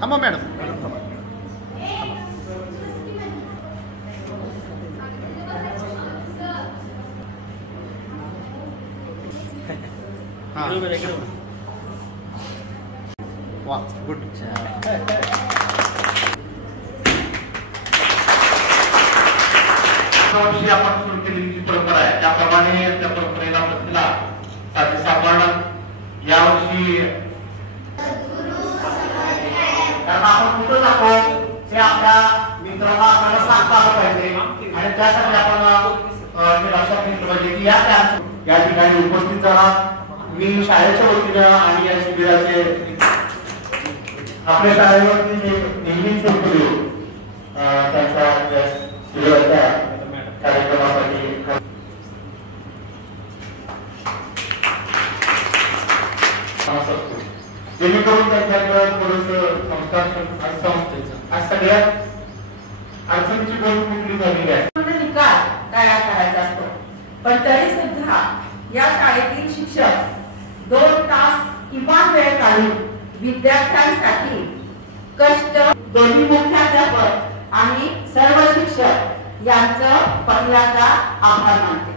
थांबा मॅडम. वा गुड. आपण सुरू केलेली परंपरा आहे त्याप्रमाणे त्या परंपरेला प्रतिला सापडणं यावर्षी कारण आपण कुठं जातो हे आपल्या मित्रांना आपल्याला सांगता आलं पाहिजे आणि त्यासाठी आपण हे लक्षात घेतलं पाहिजे की या ठिकाणी उपस्थित झाला. मी शाळेच्या वतीनं आणि या शिबिराचे आपल्या शाळेवरती नेहमीच त्यांच्या शिबिराच्या कार्यक्रमासाठी जेणेकरून त्यांच्याकडे थोडंसं संस्कार सगळ्यात अडचणीची गोष्ट कुठली झालेली आहे. निकाल तयार करायचा असतो पण तरी सुद्धा या शाळेतील शिक्षक 2 तास किमान वेळ काढून विद्यार्थ्यांसाठी कष्ट दोन्ही मुख्याध्यापक आणि सर्व शिक्षक यांचं पहिल्यांदा आभार मानते.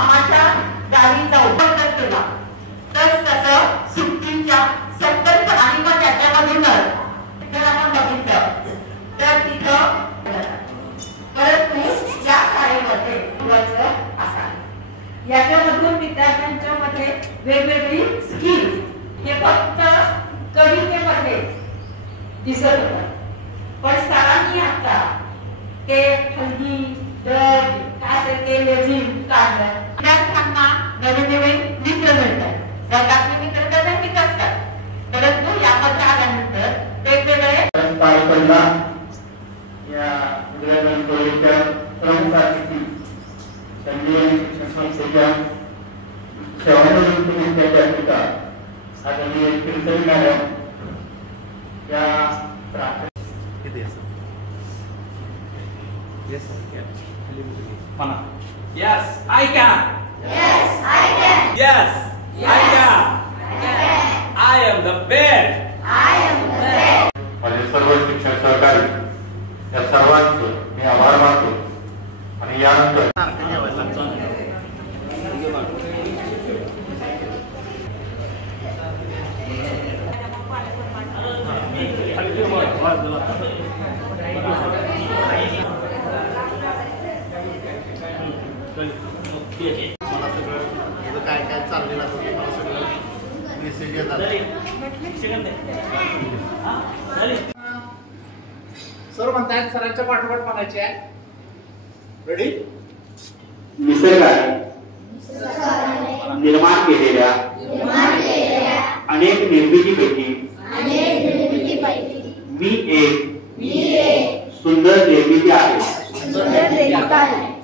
आमच्या गाडीचा उपयोग केला तर तसं सुट्टीच्या संकल्प आणि मग त्याच्यामधूनच जर आपण बघितलं तर तिथं परंतु या शाळेमध्ये असावे. याच्यामधून विद्यार्थ्यांच्या मध्ये वेगवेगळी स्किल्स हे फक्त कवितेमध्ये दिसत होतं पण सरांनी आता ते हल्दी दर काय असेल ते लेझिम काढलं. विद्यार्थ्यांना नवीन नवीन मित्र मिळतात. वर्गातले मित्र तर नक्कीच असतात परंतु यामध्ये आल्यानंतर वेगवेगळे या प्रमुख अतिथी इंजिनिअरिंग शिक्षण संस्थेच्या सेवानिवृत्त विद्यार्थ्यांचा आदरणीय कीर्तन मॅडम या Yes, I can. Yes, I can. Yes, I can. I am the best. I am the best. माझे सर्व शिक्षण सहकारी या सर्वांचं मी आभार मानतो आणि यानंतर मला सगळं इथं काय काय चाललेलं असतं मला सगळं मेसेज येतात. सर म्हणतायत सरांच्या पाठोपाठ म्हणायचे आहे. रेडी? निसर्गाने निर्माण केलेल्या अनेक निर्मितीपैकी मी एक सुंदर निर्मिती आहे.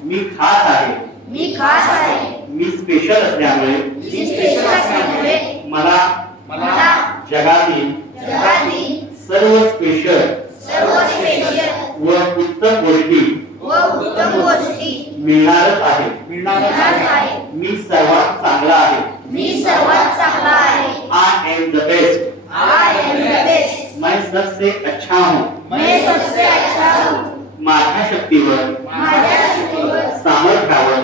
मी खास आहे. मी स्पेशल असल्यामुळे मला जगातील सर्व स्पेशल व उत्तम गोष्टी मिळणारच आहे. मी सर्वात चांगला आहे. I am the best. मैं सबसे अच्छा हूँ. माझ्या शक्तीवर सामर्थ्यावर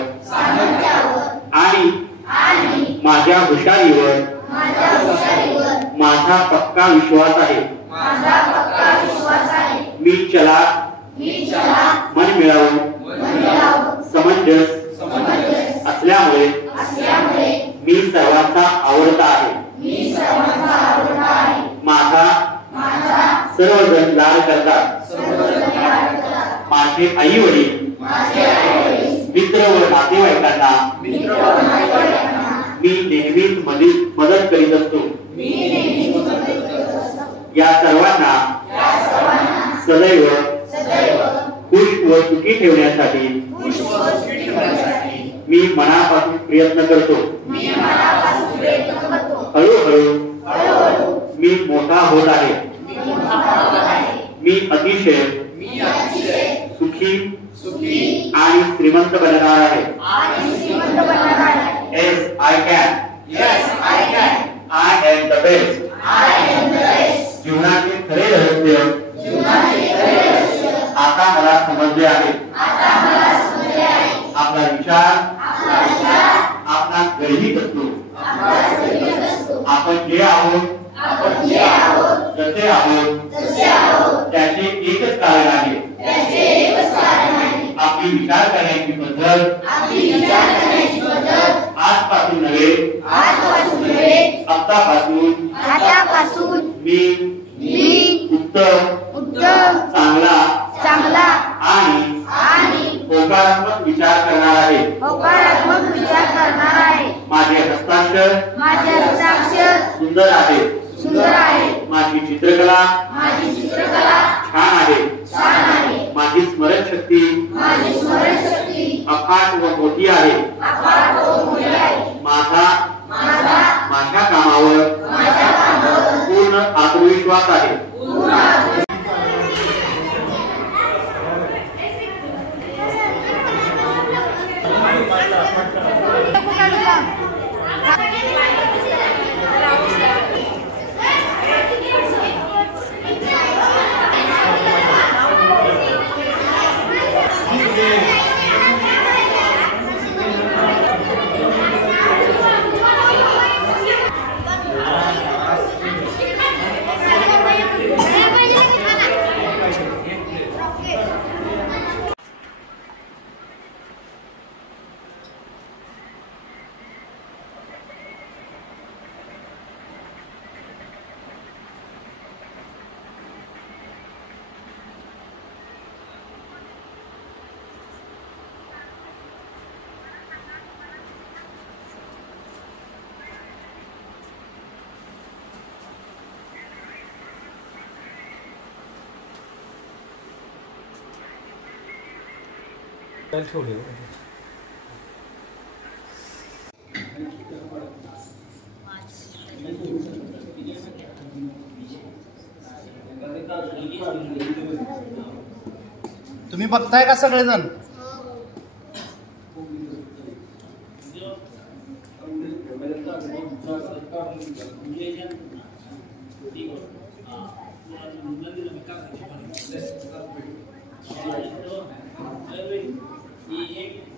आणि माझ्या हुशारीवर माझा पक्का विश्वास आहे. मी चलाक मन मिळावून समंजस असल्यामुळे मी सर्वांचा आवडता आहे. माझा सर्वजण लाड करतात. माझे आई वडील मित्र व नातेवाईकांना मी नेहमीच मदत करीत असतो. या सर्वांना सदैव खुश व सुखी ठेवण्यासाठी मी मनापासून प्रयत्न करतो. हळूहळू मी मोठा होत आहे. मी अतिशय सुखी आणि श्रीमंत बनणार आहे. Yes, I can. I am the best. जीवनाचे खरे रहस्य आता मला समजले आहे. आपला विचार आपला गरजेत असतो. आपण जे आहोत जसे आहोत त्याचे एकच कारण आहे. आपली विचार करण्याची पद्धत आजपासून नव्हे आतापासून मी उत्तम चांगला आणि होकारात्मक विचार करणार आहे. माझे हस्ताक्षर सुंदर आहे. माझी चित्रकला छान आहे. माझी स्मरणशक्ती अफाट व मोठी आहे. माझ्या कामावर पूर्ण आत्मविश्वास आहे. ठेवले तुम्ही बघताय का सगळेजण? एक